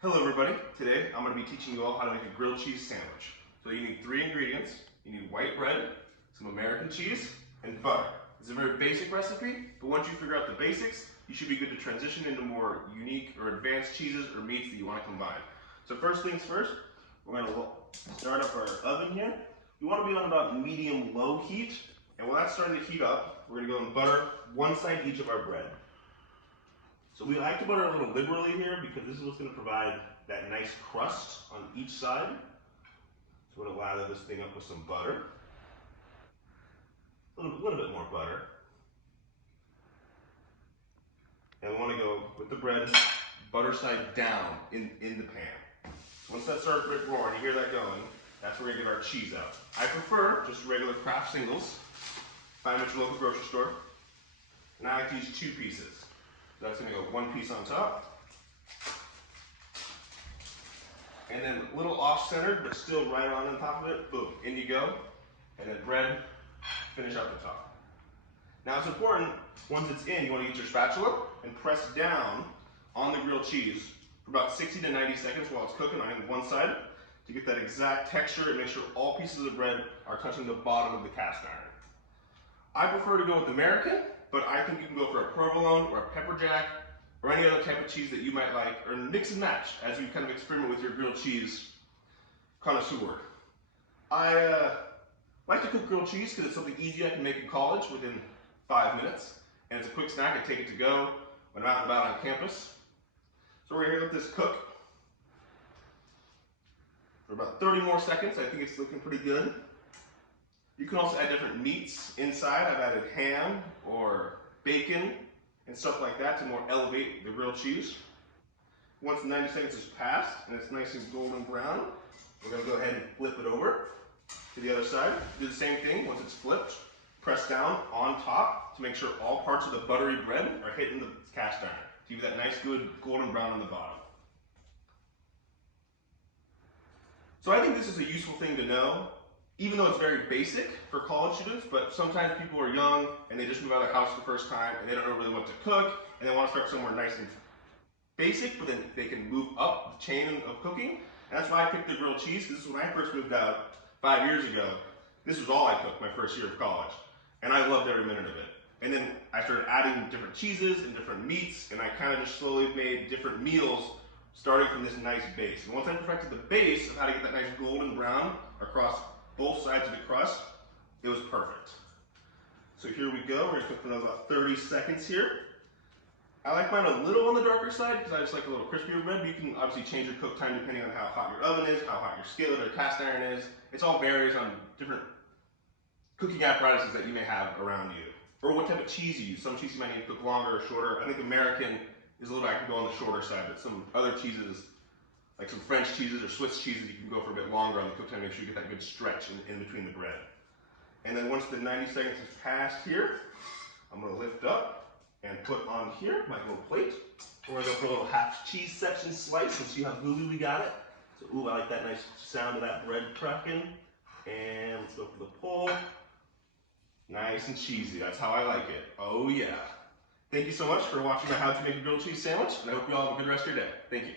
Hello everybody, today I'm going to be teaching you all how to make a grilled cheese sandwich. So you need 3 ingredients. You need white bread, some American cheese, and butter. It's a very basic recipe, but once you figure out the basics, you should be good to transition into more unique or advanced cheeses or meats that you want to combine. So first things first, we're going to start up our oven here. You want to be on about medium-low heat, and when that's starting to heat up, we're going to go and butter one side each of our bread. So we like to butter a little liberally here because this is what's going to provide that nice crust on each side. So we're going to lather this thing up with some butter. A little bit more butter. And we want to go with the bread, butter side down in the pan. Once that starts roaring, you hear that going, that's where we're going to get our cheese out. I prefer just regular Kraft singles. Find them at your local grocery store. And I like to use 2 pieces. That's going to go 1 piece on top. And then a little off-centered, but still right on top of it. Boom, in you go. And then bread, finish out the top. Now it's important, once it's in, you want to get your spatula and press down on the grilled cheese for about 60 to 90 seconds while it's cooking on one side to get that exact texture and make sure all pieces of the bread are touching the bottom of the cast iron. I prefer to go with American, but I think you can go for a provolone or a pepper jack or any other type of cheese that you might like, or mix and match as you kind of experiment with your grilled cheese connoisseur. I like to cook grilled cheese because it's something easy I can make in college within 5 minutes, and it's a quick snack. I take it to go when I'm out and about on campus. So we're going to let this cook for about 30 more seconds. I think it's looking pretty good. You can also add different meats inside. I've added ham or bacon and stuff like that to more elevate the grilled cheese. Once 90 seconds has passed and it's nice and golden brown, we're going to go ahead and flip it over to the other side. Do the same thing. Once it's flipped, press down on top to make sure all parts of the buttery bread are hitting the cast iron to give you that nice good golden brown on the bottom. So I think this is a useful thing to know, even though it's very basic for college students, but sometimes people are young and they just move out of their house for the first time and they don't know really what to cook and they want to start somewhere nice and basic, but then they can move up the chain of cooking. And that's why I picked the grilled cheese, because this is when I first moved out 5 years ago. This was all I cooked my first year of college, and I loved every minute of it. And then I started adding different cheeses and different meats, and I kind of just slowly made different meals starting from this nice base. And once I perfected the base of how to get that nice golden brown across both sides of the crust, it was perfect. So here we go. We're going to cook for another about 30 seconds here. I like mine a little on the darker side because I just like a little crispier bread, but you can obviously change your cook time depending on how hot your oven is, how hot your skillet or cast iron is. It all varies on different cooking apparatuses that you may have around you, or what type of cheese you use. Some cheese you might need to cook longer or shorter. I think American is a little bit, I can go on the shorter side, but some other cheeses, like some French cheeses or Swiss cheeses, you can go for a bit longer on the cook time, make sure you get that good stretch in between the bread. And then once the 90 seconds has passed here, I'm going to lift up and put on here my little plate. We're going to go for a little half cheese section slice and see how gooey we got it. So, ooh, I like that nice sound of that bread cracking. And let's go for the pull. Nice and cheesy. That's how I like it. Oh yeah. Thank you so much for watching my How to Make a Grilled Cheese Sandwich, and I hope you all have a good rest of your day. Thank you.